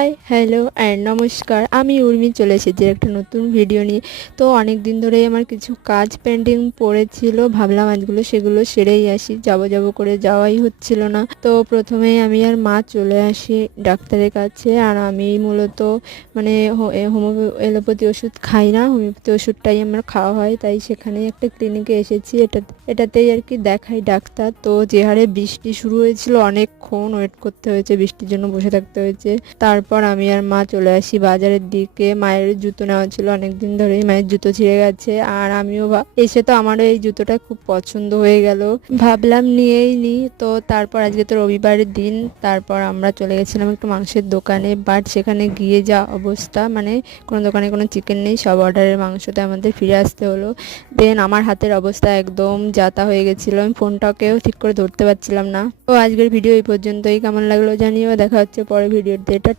Hi hello and নমস্কার। আমি উর্মি চলে এসেছি একটা নতুন ভিডিও নিয়ে। তো অনেক দিন ধরেই আমার কিছু কাজ পেন্ডিং পড়েছিল, ভাবলাম আজগুলো সেগুলো সেরেই আসি, যাব করে যাওয়াই হচ্ছিল না। তো প্রথমেই আমি আর মা চলে আসি ডাক্তারের কাছে। আর আমি মূলত মানে এলোপ্যাথি ওষুধ খাই না, হোমিওপ্যাথি ওষুধটাই আমার খাওয়া হয়, তাই সেখানেই একটা ক্লিনিকে এসেছি। এটাতেই আর কি দেখাই ডাক্তার। তো যে হারে বৃষ্টি শুরু হয়েছিল অনেকক্ষণ ওয়েট করতে হয়েছে, বৃষ্টির জন্য বসে থাকতে হয়েছে। তারপর আমি আর মা চলে আসি বাজারের দিকে। মায়ের জুতো নেওয়া ছিল, অনেকদিন ধরেই মায়ের জুতো ছিঁড়ে গেছে। আর আমিও এসে তো আমারও এই জুতোটা খুব পছন্দ হয়ে গেল, ভাবলাম নিয়েই নি। তো তারপর আজকে তো রবিবারের দিন, তারপর আমরা চলে গেছিলাম একটু মাংসের দোকানে। বাট সেখানে গিয়ে যা অবস্থা, মানে কোনো দোকানে কোনো চিকেন নেই, সব অর্ডারের মাংসতে আমাদের ফিরে আসতে হলো। দেন আমার হাতের অবস্থা একদম যাতা হয়ে গেছিলো, আমি ফোনটাকেও ঠিক করে ধরতে পারছিলাম না। তো আজকের ভিডিও এই পর্যন্তই। কেমন লাগলো জানিও, দেখা হচ্ছে পরের ভিডিওতে। টাটা।